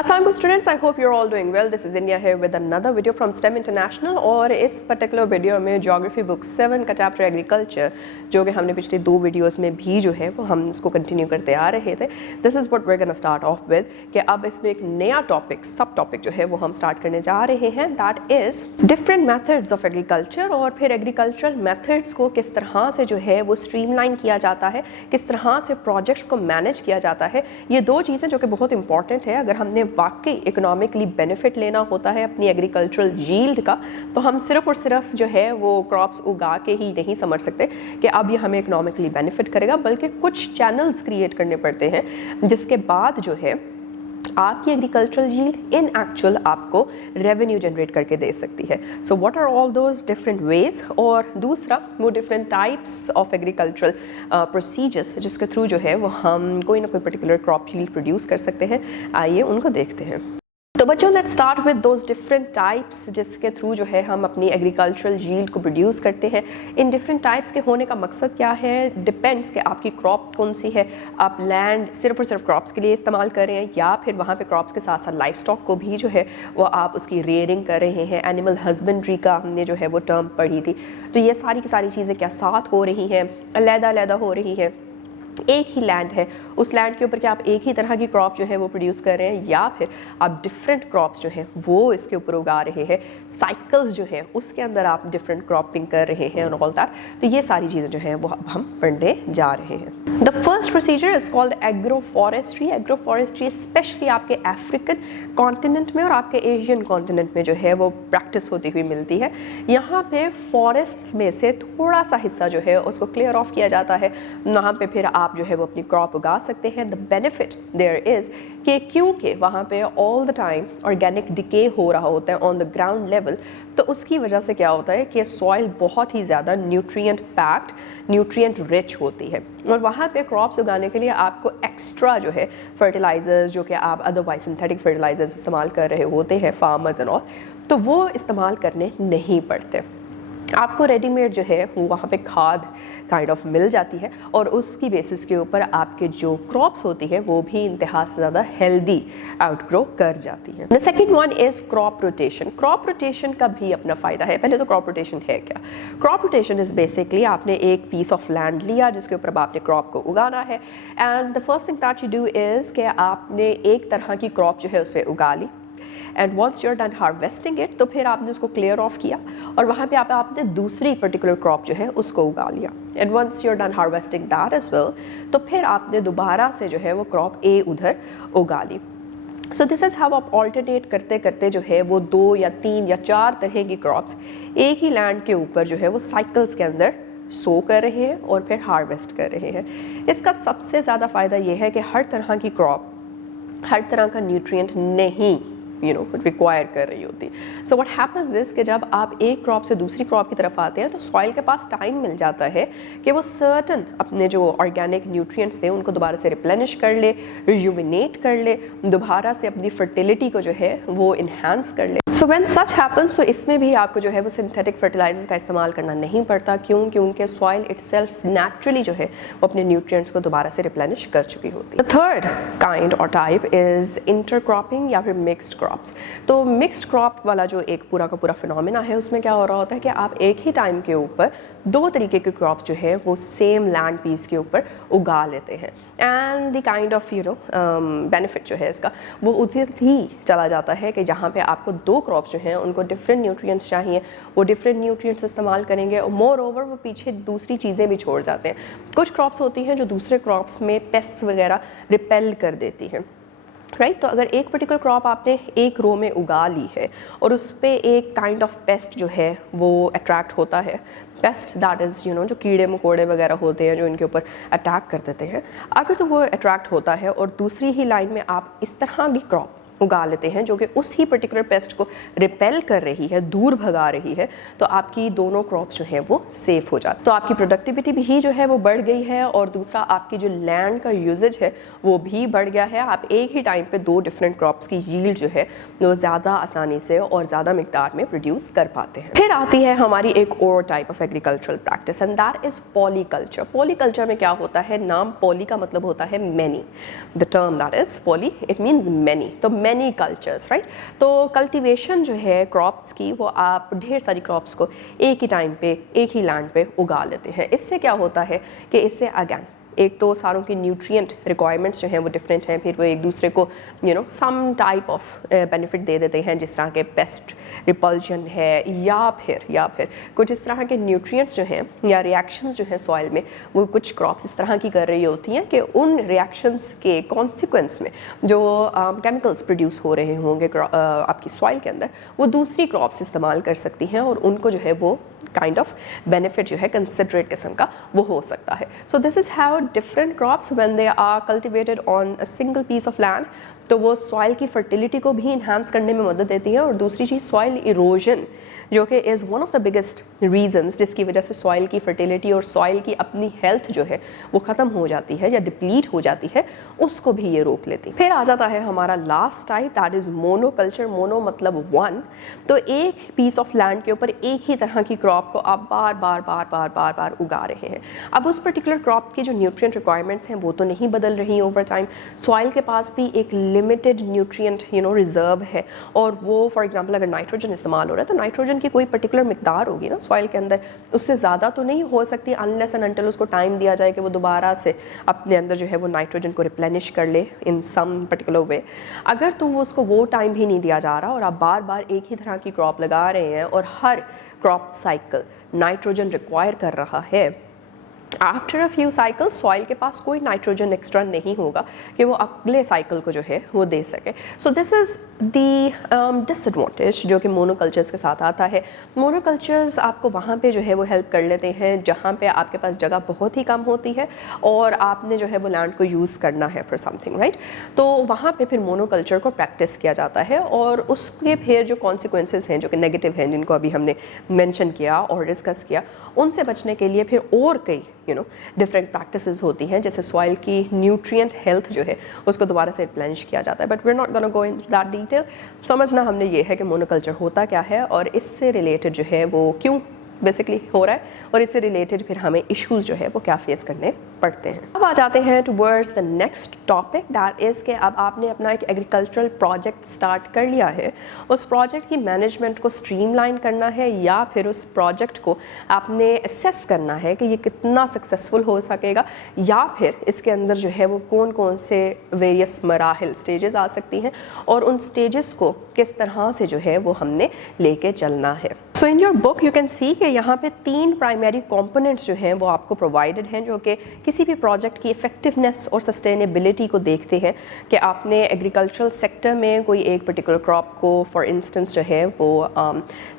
Assalamualaikum students, I hope you're all doing well. This is India here with another video from STEM International और इस particular video में geography book 7 का chapter agriculture जो कि हमने पिछले 2 वीडियोस में भी जो है वो हम इसको कंटिन्यू करते आ रहे थे. This is what we are gonna start off with कि अब इसमें एक नया टॉपिक सब टॉपिक जो है वो हम स्टार्ट करने जा रहे हैं. That is different methods of agriculture और फिर एग्रीकल्चरल मेथड्स को किस तरह से जो है वो स्ट्रीमलाइन किया जाता है, किस तरह से प्रोजेक्ट्स को मैनेज किया जाता है. ये 2 चीज़ें जो कि बहुत इंपॉर्टेंट है. अगर हमने वाकई इकोनॉमिकली बेनिफिट लेना होता है अपनी एग्रीकल्चरल यील्ड का, तो हम सिर्फ और सिर्फ जो है वो क्रॉप्स उगा के ही नहीं समझ सकते कि अब ये हमें इकोनॉमिकली बेनिफिट करेगा, बल्कि कुछ चैनल्स क्रिएट करने पड़ते हैं जिसके बाद जो है आपकी एग्रीकल्चरल यील्ड इन एक्चुअल आपको रेवेन्यू जनरेट करके दे सकती है. So what are all those different ways, और दूसरा वो different types of agricultural procedures जिसके थ्रू जो है वो हम कोई ना कोई पर्टिकुलर क्रॉप यील्ड प्रोड्यूस कर सकते हैं. आइए उनको देखते हैं. तो बच्चों let's start with those different types जिसके थ्रू जो है हम अपनी एग्रीकल्चरल यील्ड को प्रोड्यूस करते हैं. इन डिफरेंट टाइप्स के होने का मकसद क्या है, डिपेंड्स कि आपकी क्रॉप कौन सी है. आप लैंड सिर्फ और सिर्फ क्रॉप्स के लिए इस्तेमाल कर रहे हैं या फिर वहाँ पे क्रॉप्स के साथ साथ लाइफ स्टॉक को भी जो है वो आप उसकी रेयरिंग कर रहे हैं. एनिमल हस्बेंड्री का हमने जो है वो टर्म पढ़ी थी. तो ये सारी की सारी चीज़ें क्या साथ हो रही हैं, अलग-अलग हो रही हैं. एक ही लैंड है, उस लैंड के ऊपर क्या आप एक ही तरह की क्रॉप जो है वो प्रोड्यूस कर रहे हैं या फिर आप डिफरेंट क्रॉप्स जो हैं वो इसके ऊपर उगा रहे हैं. साइकिल्स जो है उसके अंदर आप डिफरेंट क्रॉपिंग कर रहे हैं और ऑल दैट. तो ये सारी चीज़ें जो हैं वो अब हम पढ़ने जा रहे हैं. The first procedure is called agro forestry. Agro forestry specially आपके अफ्रीकन कॉन्टिनेंट में और आपके एशियन कॉन्टिनेंट में जो है वो प्रैक्टिस होती हुई मिलती है. यहाँ पे फॉरेस्ट्स में से थोड़ा सा हिस्सा जो है उसको क्लियर ऑफ किया जाता है. वहाँ पे फिर आप जो है वो अपनी क्रॉप उगा सकते हैं. द बेनिफिट देयर इज़ कि क्योंकि वहाँ पे all the time organic decay हो रहा होता है ऑन द ग्राउंड लेवल, तो उसकी वजह से क्या होता है कि सॉइल बहुत ही ज़्यादा न्यूट्रिएंट पैक्ड, न्यूट्रिएंट रिच होती है. और वहाँ पे क्रॉप्स उगाने के लिए आपको एक्स्ट्रा जो है फर्टिलाइजर्स जो कि आप अदरवाइज सिंथेटिक फर्टिलाइजर्स इस्तेमाल कर रहे होते हैं फार्मर्स एंड ऑल, तो वो इस्तेमाल करने नहीं पड़ते. आपको रेडीमेड जो है वो वहाँ पे खाद काइंड ऑफ मिल जाती है और उसकी बेसिस के ऊपर आपके जो क्रॉप्स होती है वो भी इंतहा से ज़्यादा हेल्दी आउटग्रो कर जाती है. The second one is crop rotation. Crop rotation का भी अपना फ़ायदा है. पहले तो क्रॉप रोटेशन है क्या? क्रॉप रोटेशन इज़ बेसिकली आपने एक पीस ऑफ लैंड लिया जिसके ऊपर आपने क्रॉप को उगाना है, and the first thing that you do is कि आपने एक तरह की क्रॉप जो है उस पर उगा ली. And once you are done harvesting it, तो फिर आपने उसको क्लियर ऑफ किया और वहाँ पे आपने दूसरी पर्टिकुलर क्रॉप जो है उसको उगा लिया. And once you are done harvesting that as well, तो फिर आपने दोबारा से जो है वो क्रॉप ए उधर उगा ली. सो दिस इज़ हाउ आप ऑल्टरनेट करते करते जो है वो 2 या 3 या 4 तरह की क्रॉप्स एक ही लैंड के ऊपर जो है वो साइकिल्स के अंदर सो कर रहे हैं और फिर हार्वेस्ट कर रहे हैं. इसका सबसे ज़्यादा फ़ायदा ये है कि हर तरह की क्रॉप हर तरह का न्यूट्रिएंट नहीं रिक्वायर कर रही होती. सो व्हाट हैपन्स इज कि जब आप एक क्रॉप से दूसरी क्रॉप की तरफ आते हैं तो सॉइल के पास टाइम मिल जाता है कि वो सर्टन अपने जो ऑर्गेनिक न्यूट्रिएंट्स थे उनको दोबारा से रिप्लेनिश कर ले, रिजुविनेट कर ले, दोबारा से अपनी फर्टिलिटी को जो है वो इन्हांस कर ले. सो व्हेन सच हैपन्स, तो इसमें भी आपको जो है वो सिंथेटिक फर्टिलाइजर का इस्तेमाल करना नहीं पड़ता. क्यों? क्योंकि सॉइल इटसेल्फ नेचुरली जो है वो अपने न्यूट्रिएंट्स को दोबारा से रिप्लेनिश कर चुकी होती है. द थर्ड काइंड और टाइप इज इंटरक्रॉपिंग या फिर मिक्स्ड क्रॉप्स. तो मिक्स्ड क्रॉप वाला जो एक पूरा का पूरा फिनोमेना है उसमें क्या हो रहा होता है कि आप एक ही टाइम के ऊपर 2 तरीके के क्रॉप्स जो है वो सेम लैंड पीस के ऊपर उगा लेते हैं. And the kind of benefit जो है इसका वो उधर ही चला जाता है कि जहाँ पे आपको 2 क्रॉप्स जो हैं उनको डिफरेंट न्यूट्रिएंट्स चाहिए, वो डिफरेंट न्यूट्रिएंट्स इस्तेमाल करेंगे और मोर ओवर वो पीछे दूसरी चीज़ें भी छोड़ जाते हैं. कुछ क्रॉप्स होती हैं जो दूसरे क्रॉप्स में पेस्ट वगैरह रिपेल कर देती हैं, राइट. तो अगर एक पर्टिकुलर क्रॉप आपने एक रो में उगा ली है और उस पर एक काइंड ऑफ पेस्ट जो है वो अट्रैक्ट होता है, पेस्ट दैट इज़ जो कीड़े मकोड़े वगैरह होते हैं जो इनके ऊपर अटैक कर देते हैं, अगर तो वो अट्रैक्ट होता है और दूसरी ही लाइन में आप इस तरह की क्रॉप उगा लेते हैं जो कि उस ही पर्टिकुलर पेस्ट को रिपेल कर रही है, दूर भगा रही है, तो आपकी दोनों क्रॉप्स जो हैं वो सेफ हो जाती. तो आपकी प्रोडक्टिविटी भी जो है वो बढ़ गई है और दूसरा आपकी जो लैंड का यूजेज है वो भी बढ़ गया है. आप एक ही टाइम पे 2 डिफरेंट क्रॉप्स की यील्ड जो है वो ज़्यादा आसानी से और ज़्यादा मिकदार में प्रोड्यूस कर पाते हैं. फिर आती है हमारी एक और type of agricultural practice and that is polyculture. Polyculture में क्या होता है, नाम पॉली का मतलब होता है many. The term that is poly, it means many. तो मैनी कल्चर्स, राइट। तो कल्टीवेशन जो है क्रॉप्स की, वो आप ढेर सारी क्रॉप्स को एक ही टाइम पे एक ही लैंड पे उगा लेते हैं। इससे क्या होता है कि इससे अगेन एक तो सारों की न्यूट्रिएंट रिक्वायरमेंट्स जो हैं वो डिफरेंट हैं, फिर वो एक दूसरे को सम टाइप ऑफ बेनिफिट दे देते हैं, जिस तरह के पेस्ट रिपल्जन है या फिर कुछ इस तरह के न्यूट्रिएंट्स जो हैं या रिएक्शंस जो हैं सॉइल में, वो कुछ क्रॉप्स इस तरह की कर रही होती हैं कि उन रिएक्शंस के कॉन्सिक्वेंस में जो केमिकल्स प्रोड्यूस हो रहे होंगे आपकी सॉइल के अंदर, वो दूसरी क्रॉप्स इस्तेमाल कर सकती हैं और उनको जो है वो काइंड ऑफ बेनिफिट जो है कंसिडरेट किस्म का वो हो सकता है। So this is how different crops when they are cultivated on a single piece of land, तो वो सॉइल की फर्टिलिटी को भी इन्हांस करने में मदद देती है। और दूसरी चीज़ सॉइल इरोजन, जो कि is one of the biggest reasons जिसकी वजह से सॉइल की फर्टिलिटी और सॉइल की अपनी हेल्थ जो है वो ख़त्म हो जाती है या डिप्लीट हो जाती है, उसको भी ये रोक लेती है। फिर आ जाता है हमारा last type, that is monoculture. Mono मतलब वन, तो एक पीस ऑफ लैंड के ऊपर एक ही तरह की क्रॉप को आप बार उगा रहे हैं। अब उस पर्टिकुलर क्रॉप की जो न्यूट्रिएंट रिक्वायरमेंट्स हैं वो तो नहीं बदल रही ओवर टाइम, सॉइल के पास भी एक लिमिटेड न्यूट्रिएंट रिजर्व है, और वो फॉर एग्जांपल अगर नाइट्रोजन इस्तेमाल हो रहा है तो नाइट्रोजन की कोई पर्टिकुलर मिकदार होगी ना सॉइल के अंदर, उससे ज़्यादा तो नहीं हो सकती अनलेस एंड अनटिल उसको टाइम दिया जाए कि वो दोबारा से अपने अंदर जो है वो नाइट्रोजन को रिप्लेनिश कर ले इन सम पर्टिकुलर वे। अगर तो वो उसको वो टाइम भी नहीं दिया जा रहा और आप बार बार एक ही तरह की क्रॉप लगा रहे हैं और हर क्रॉप साइकिल नाइट्रोजन रिक्वायर कर रहा है, after a few cycle soil के पास कोई नाइट्रोजन एक्स्ट्रा नहीं होगा कि वो अगले साइकिल को जो है वो दे सके। सो दिस इज़ द डिसएडवांटेज जो कि मोनोकल्चर्स के साथ आता है। मोनोकल्चर्स आपको वहाँ पे जो है वो हेल्प कर लेते हैं जहाँ पे आपके पास जगह बहुत ही कम होती है और आपने जो है वो लैंड को यूज़ करना है फॉर समथिंग, राइट। तो वहाँ पे फिर मोनोकल्चर को प्रैक्टिस किया जाता है और उसके फिर जो कॉन्सिक्वेंसेस हैं जो कि नेगेटिव हैं, जिनको अभी हमने मेंशन किया और डिस्कस किया, उनसे बचने के लिए फिर और कई डिफरेंट प्रैक्टिसेस होती हैं, जैसे सॉइल की न्यूट्रिएंट हेल्थ जो है उसको दोबारा से रिप्लेनिश किया जाता है। But we are not gonna go in that detail. समझना हमने ये है कि मोनोकल्चर होता क्या है और इससे रिलेटेड जो है वो क्यों बेसिकली हो रहा है और इससे रिलेटेड फिर हमें इश्यूज जो है वो क्या फेस करने पड़ते हैं। अब आ जाते हैं towards the next topic, that is कि अब आपने अपना एक एग्रीकल्चरल प्रोजेक्ट स्टार्ट कर लिया है, उस प्रोजेक्ट की मैनेजमेंट को स्ट्रीमलाइन करना है या फिर उस प्रोजेक्ट को आपने असेस करना है कि ये कितना सक्सेसफुल हो सकेगा, या फिर इसके अंदर जो है वो कौन कौन से वेरियस मराहिल स्टेजेस आ सकती हैं और उन स्टेजेस को किस तरह से जो है वो हमने लेके चलना है। So in your book you can see कि यहाँ पे 3 प्राइमरी कंपोनेंट्स जो हैं वो आपको प्रोवाइडेड हैं, जो कि किसी भी प्रोजेक्ट की इफेक्टिवनेस और सस्टेनेबिलिटी को देखते हैं कि आपने एग्रीकल्चरल सेक्टर में कोई एक पर्टिकुलर क्रॉप को फॉर इंस्टेंस जो है वो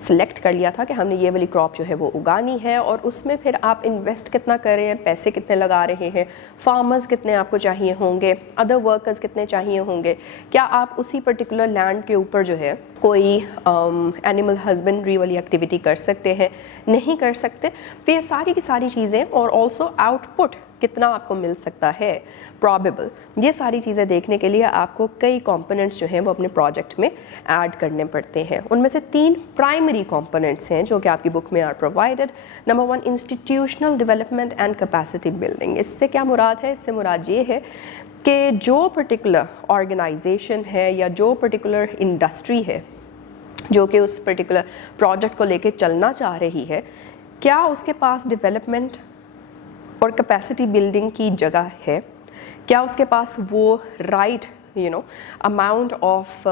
सिलेक्ट कर लिया था कि हमने ये वाली क्रॉप जो है वो उगानी है, और उसमें फिर आप इन्वेस्ट कितना कर रहे हैं, पैसे कितने लगा रहे हैं, फार्मर्स कितने आपको चाहिए होंगे, अदर वर्कर्स कितने चाहिए होंगे, क्या आप उसी पर्टिकुलर लैंड के ऊपर जो है कोई एनिमल हस्बेंड्री वाली एक्टिविटी कर सकते हैं, नहीं कर सकते। तो ये सारी की सारी चीज़ें और ऑल्सो आउटपुट कितना आपको मिल सकता है प्रॉबेबल, ये सारी चीज़ें देखने के लिए आपको कई कंपोनेंट्स जो हैं वो अपने प्रोजेक्ट में ऐड करने पड़ते हैं। उनमें से 3 प्राइमरी कंपोनेंट्स हैं जो कि आपकी बुक में are provided. Number 1 institutional development and capacity building. इससे क्या मुराद है? इससे मुराद ये है कि जो पर्टिकुलर ऑर्गेनाइजेशन है या जो पर्टिकुलर इंडस्ट्री है जो कि उस पर्टिकुलर प्रोजेक्ट को लेके चलना चाह रही है, क्या उसके पास डेवलपमेंट और कैपेसिटी बिल्डिंग की जगह है, क्या उसके पास वो right amount of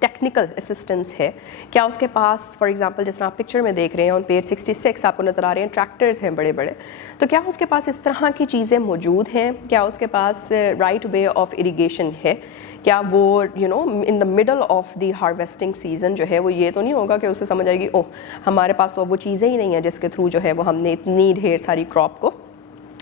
technical assistance है, क्या उसके पास फॉर एग्जांपल जिस तरह आप पिक्चर में देख रहे हैं ऑन पेज 66 आपको नज़र आ रहे हैं ट्रैक्टर्स हैं बड़े बड़े, तो क्या उसके पास इस तरह की चीज़ें मौजूद हैं, क्या उसके पास राइट वे ऑफ इरिगेशन है, क्या वो in the middle of the harvesting season जो है वो ये तो नहीं होगा कि उसे समझ आएगी ओह हमारे पास तो वो चीज़ें ही नहीं है जिसके थ्रू जो है वो हमने इतनी ढेर सारी क्रॉप को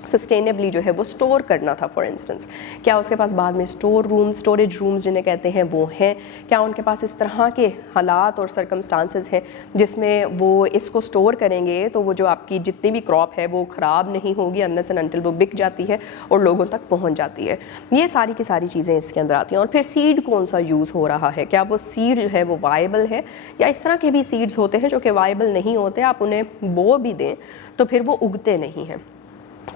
सस्टेनेबली जो है वो स्टोर करना था फॉर इंस्टेंस। क्या उसके पास बाद में स्टोरेज रूम्स जिन्हें कहते हैं वो हैं, क्या उनके पास इस तरह के हालात और सर्कमस्टांसेस हैं जिसमें वो इसको स्टोर करेंगे तो वो जो आपकी जितनी भी क्रॉप है वो ख़राब नहीं होगी अनलेस एंड अनटिल वो बिक जाती है और लोगों तक पहुंच जाती है। ये सारी की सारी चीज़ें इसके अंदर आती हैं। और फिर सीड कौन सा यूज़ हो रहा है, क्या वो सीड जो है वो वायबल है, या इस तरह के भी सीड्स होते हैं जो कि वायबल नहीं होते, आप उन्हें बो भी दें तो फिर वो उगते नहीं हैं।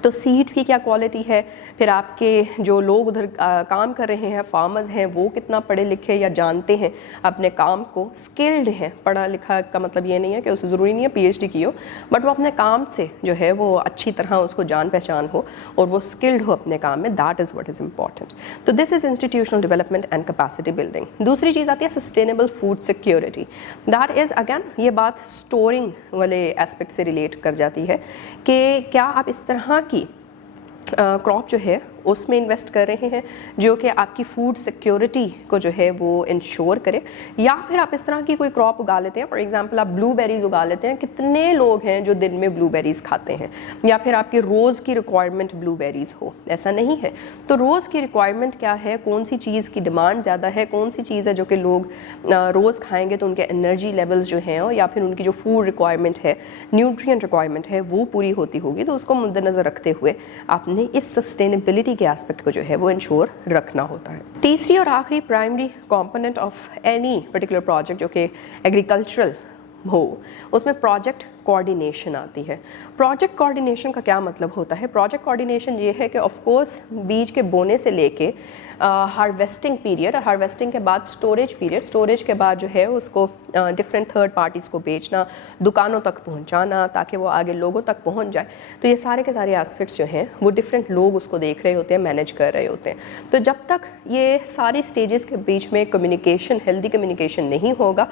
तो सीड्स की क्या क्वालिटी है, फिर आपके जो लोग उधर काम कर रहे हैं, फार्मर्स हैं, वो कितना पढ़े लिखे या जानते हैं अपने काम को, स्किल्ड हैं। पढ़ा लिखा का मतलब ये नहीं है कि उसे ज़रूरी नहीं है PhD की हो, बट वो अपने काम से जो है वो अच्छी तरह उसको जान पहचान हो और वो स्किल्ड हो अपने काम में, that is what is important. तो this is institutional development and capacity building. दूसरी चीज़ आती है sustainable food security. That is again ये बात स्टोरिंग वाले एस्पेक्ट से रिलेट कर जाती है कि क्या आप इस तरह की क्रॉप जो है उसमें इन्वेस्ट कर रहे हैं जो कि आपकी फूड सिक्योरिटी को जो है वो इंश्योर करे, या फिर आप इस तरह की कोई क्रॉप उगा लेते हैं। फॉर एग्जांपल आप ब्लूबेरीज उगा लेते हैं, कितने लोग हैं जो दिन में ब्लूबेरीज खाते हैं, या फिर आपकी रोज़ की रिक्वायरमेंट ब्लूबेरीज हो, ऐसा नहीं है। तो रोज़ की रिक्वायरमेंट क्या है, कौन सी चीज़ की डिमांड ज़्यादा है, कौन सी चीज़ है जो कि लोग रोज़ खाएंगे तो उनके एनर्जी लेवल्स जो हैं या फिर उनकी जो फूड रिक्वायरमेंट है, न्यूट्रिएंट रिक्वायरमेंट है, वो पूरी होती होगी। तो उसको मद्देनज़र रखते हुए आपने इस सस्टेनेबिलिटी के एस्पेक्ट को जो है वो इंश्योर रखना होता है। तीसरी और आखिरी primary component of any particular project जो कि एग्रीकल्चरल हो, उसमें प्रोजेक्ट कोऑर्डिनेशन आती है। प्रोजेक्ट कोऑर्डिनेशन का क्या मतलब होता है? प्रोजेक्ट कोऑर्डिनेशन ये है कि ऑफ कोर्स बीज के बोने से लेके हार्वेस्टिंग पीरियड, हार्वेस्टिंग के बाद स्टोरेज पीरियड, स्टोरेज के बाद जो है उसको डिफरेंट थर्ड पार्टीज़ को बेचना, दुकानों तक पहुंचाना ताकि वो आगे लोगों तक पहुंच जाए। तो ये सारे के सारे एस्पेक्ट्स जो हैं वो डिफरेंट लोग उसको देख रहे होते हैं, मैनेज कर रहे होते हैं। तो जब तक ये सारी स्टेजेस के बीच में कम्युनिकेशन, हेल्दी कम्युनिकेशन नहीं होगा,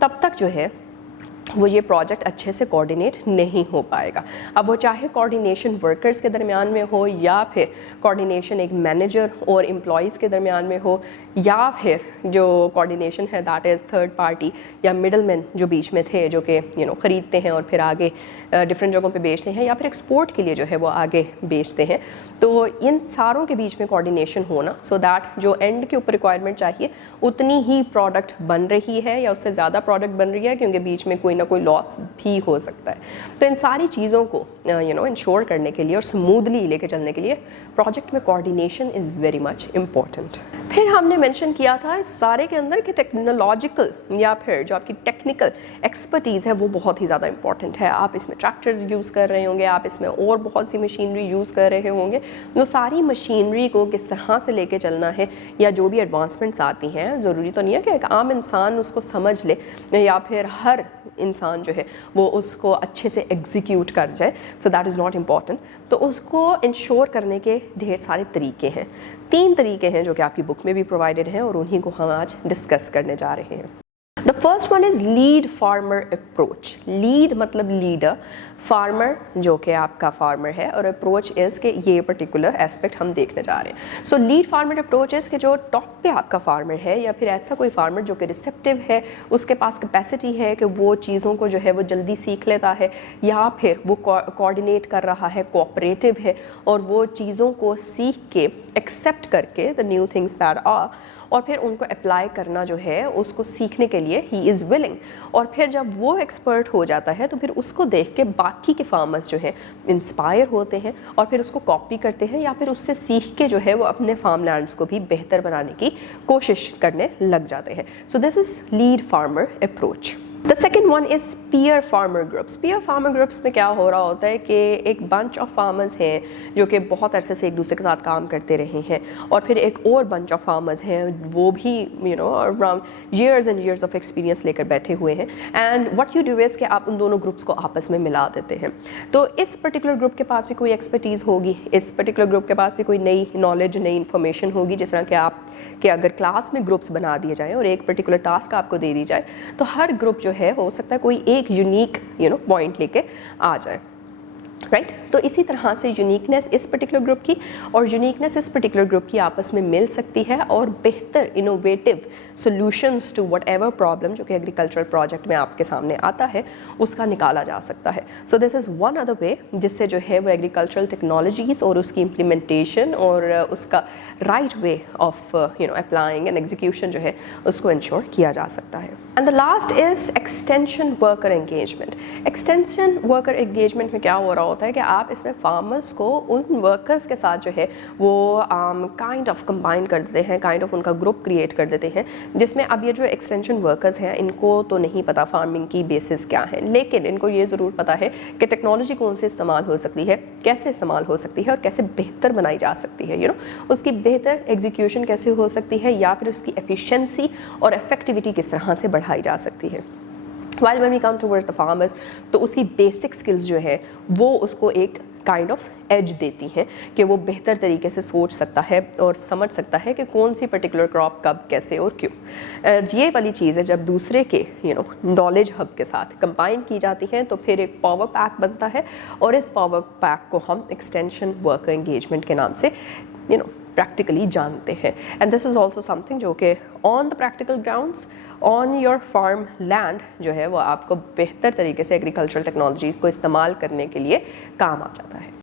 तब तक जो है वो ये प्रोजेक्ट अच्छे से कोऑर्डिनेट नहीं हो पाएगा। अब वो चाहे कोऑर्डिनेशन वर्कर्स के दरमियान में हो, या फिर कोऑर्डिनेशन एक मैनेजर और एम्प्लॉयज़ के दरमियान में हो, या फिर जो कोऑर्डिनेशन है दैट इज़ थर्ड पार्टी या मिडल मैन जो बीच में थे, जो कि ख़रीदते हैं और फिर आगे डिफरेंट जगहों पे बेचते हैं, या फिर एक्सपोर्ट के लिए जो है वो आगे बेचते हैं। तो इन सारों के बीच में कोऑर्डिनेशन होना, सो दैट जो एंड के ऊपर रिक्वायरमेंट चाहिए उतनी ही प्रोडक्ट बन रही है या उससे ज़्यादा प्रोडक्ट बन रही है, क्योंकि बीच में कोई ना कोई लॉस भी हो सकता है। तो इन सारी चीज़ों को इंश्योर करने के लिए और स्मूथली लेके चलने के लिए प्रोजेक्ट में coordination is very much important. फिर हमने मेंशन किया था इस सारे के अंदर कि टेक्नोलॉजिकल या फिर जो आपकी टेक्निकल एक्सपर्टीज़ है वो बहुत ही ज़्यादा इंपॉर्टेंट है। आप इसमें ट्रैक्टर्स यूज़ कर रहे होंगे, आप इसमें और बहुत सी मशीनरी यूज़ कर रहे होंगे। वो सारी मशीनरी को किस तरह से लेके चलना है, या जो भी एडवांसमेंट्स आती हैं, ज़रूरी तो नहीं है कि एक आम इंसान उसको समझ ले या फिर हर इंसान जो है वो उसको अच्छे से एग्जीक्यूट कर जाए, so that is not important. तो उसको इंश्योर करने के ढेर सारे तरीके हैं। 3 तरीके हैं जो कि आपकी बुक में भी प्रोवाइडेड हैं और उन्हीं को हम आज डिस्कस करने जा रहे हैं। The first one is lead farmer approach. Lead मतलब लीडर, फार्मर जो कि आपका फार्मर है, और अप्रोच इज़ कि ये पर्टिकुलर एस्पेक्ट हम देखने जा रहे हैं। सो लीड फार्मर अप्रोच इज़ कि जो टॉप पे आपका फार्मर है या फिर ऐसा कोई फार्मर जो कि रिसेप्टिव है, उसके पास कैपेसिटी है कि वो चीज़ों को जो है वो जल्दी सीख लेता है, या फिर वो कोऑर्डिनेट कर रहा है, कोऑपरेटिव है, और वो चीज़ों को सीख के एक्सेप्ट करके the new things that are, और फिर उनको अप्लाई करना जो है उसको सीखने के लिए ही इज़ विलिंग। और फिर जब वो एक्सपर्ट हो जाता है तो फिर उसको देख के बाकी के फार्मर्स जो हैं इंस्पायर होते हैं और फिर उसको कॉपी करते हैं, या फिर उससे सीख के जो है वो अपने फार्म लैंड्स को भी बेहतर बनाने की कोशिश करने लग जाते हैं। So this is lead farmer approach. The second one is peer farmer groups. Peer farmer groups में क्या हो रहा होता है कि एक बंच ऑफ फार्मर्स हैं जो कि बहुत अरसे से एक दूसरे के साथ काम करते रहे हैं, और फिर एक और बंच ऑफ फार्मर्स हैं वो भी around years and years of experience लेकर बैठे हुए हैं। And what you do is कि आप उन दोनों ग्रुप्स को आपस में मिला देते हैं। तो इस पर्टिकुलर ग्रुप के पास भी कोई एक्सपर्टीज़ होगी, इस पर्टिकुलर ग्रुप के पास भी कोई नई नॉलेज, नई इन्फॉर्मेशन होगी। जिस तरह कि आप कि अगर क्लास में ग्रुप्स बना दिए जाएँ और एक पर्टिकुलर टास्क आपको दे दी जाए, तो हर ग्रुप जो है हो सकता है कोई एक यूनिक पॉइंट लेके आ जाए, राइट। तो इसी तरह से यूनिकनेस इस पर्टिकुलर ग्रुप की और यूनिकनेस इस पर्टिकुलर ग्रुप की आपस में मिल सकती है, और बेहतर innovative solutions to whatever problem जो कि एग्रीकल्चरल प्रोजेक्ट में आपके सामने आता है उसका निकाला जा सकता है। So this is one other way जिससे जो है वो एग्रीकल्चरल टेक्नोलॉजीज़ और उसकी इम्प्लीमेंटेशन और उसका right way of applying and execution जो है उसको इंश्योर किया जा सकता है। And the last is extension worker engagement. Extension worker engagement में क्या हो रहा होता है कि आप इसमें फार्मर्स को उन वर्कर्स के साथ जो है वो काइंड ऑफ कंबाइन कर देते हैं, काइंड ऑफ उनका ग्रुप क्रिएट कर देते हैं, जिसमें अब ये जो एक्सटेंशन वर्कर्स हैं इनको तो नहीं पता फार्मिंग की बेसिस क्या है, लेकिन इनको ये ज़रूर पता है कि टेक्नोलॉजी कौन से इस्तेमाल हो सकती है, कैसे इस्तेमाल हो सकती है और कैसे बेहतर बनाई जा सकती है, उसकी बेहतर एग्जीक्यूशन कैसे हो सकती है या फिर उसकी एफिशिएंसी और इफेक्टिविटी किस तरह से बढ़ाई जा सकती है। While when we come towards the farmers, तो उसकी बेसिक स्किल्स जो है वो उसको एक काइंड ऑफ एज देती हैं कि वो बेहतर तरीके से सोच सकता है और समझ सकता है कि कौन सी पर्टिकुलर क्रॉप कब कैसे और क्यों। ये वाली चीज़ है जब दूसरे के नॉलेज हब के साथ कंबाइन की जाती हैं तो फिर एक पावर पैक बनता है, और इस पावर पैक को हम एक्सटेंशन वर्कर एंगेजमेंट के नाम से प्रैक्टिकली जानते हैं। And this is also something जो कि on the practical grounds on your farm land जो है वो आपको बेहतर तरीके से एग्रीकल्चरल टेक्नोलॉजीज़ को इस्तेमाल करने के लिए काम आ जाता है।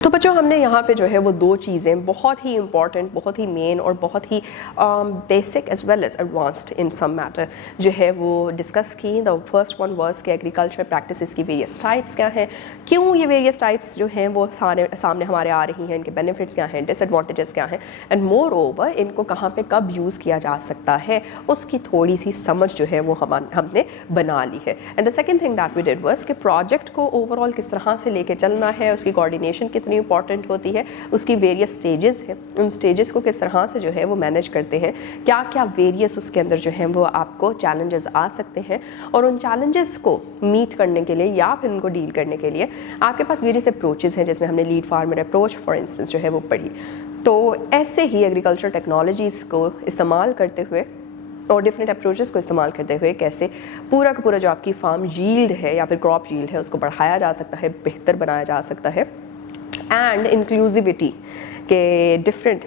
तो बच्चों हमने यहाँ पे जो है वो दो चीज़ें बहुत ही इंपॉर्टेंट, बहुत ही मेन और बहुत ही basic as well as advanced in some matter जो है वो डिस्कस की। द फर्स्ट वन वाज कि एग्रीकल्चर प्रैक्टिसेस की वेरियस टाइप्स क्या हैं, क्यों ये वेरियस टाइप्स जो हैं वो सामने हमारे आ रही हैं, इनके बेनिफिट्स क्या हैं, डिसएडवांटेजेस क्या हैं, एंड मोर ओवर इनको कहाँ पे कब यूज़ किया जा सकता है उसकी थोड़ी सी समझ जो है वो हमने बना ली है। And the second thing that we did was कि प्रोजेक्ट को ओवरऑल किस तरह से लेके चलना है, उसकी कोऑर्डिनेशन कितनी इंपॉर्टेंट होती है, उसकी वेरियस स्टेजेस हैं, उन स्टेजेस को किस तरह से जो है वो मैनेज करते हैं, क्या क्या वेरियस उसके अंदर जो है वो आपको चैलेंजेस आ सकते हैं, और उन चैलेंजेस को मीट करने के लिए या फिर उनको डील करने के लिए आपके पास वेरियस अप्रोचेस हैं, जिसमें हमने lead farmer approach for instance जो है वो पढ़ी। तो ऐसे ही एग्रीकल्चर टेक्नोलॉजीज़ को इस्तेमाल करते हुए और डिफरेंट अप्रोचेस को इस्तेमाल करते हुए कैसे पूरा का पूरा जो आपकी फार्म यील्ड है या फिर क्रॉप यील्ड है उसको बढ़ाया जा सकता है, बेहतर बनाया जा सकता है। एंड इंक्लूसिविटी के डिफरेंट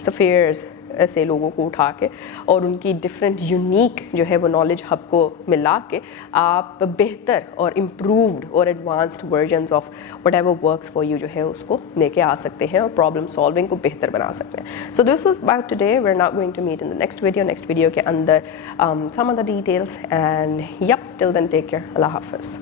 स्फीयर्स ऐसे लोगों को उठा के और उनकी डिफरेंट यूनिक जो है वो नॉलेज हब को मिला के आप बेहतर और इम्प्रूव्ड और advanced versions of whatever works for you जो है उसको लेके आ सकते हैं और प्रॉब्लम सॉल्विंग को बेहतर बना सकते हैं। So this is about today, we are not going to meet in the next video के अंदर some of the details, and yup till then take care, अल्लाह हाफिज़।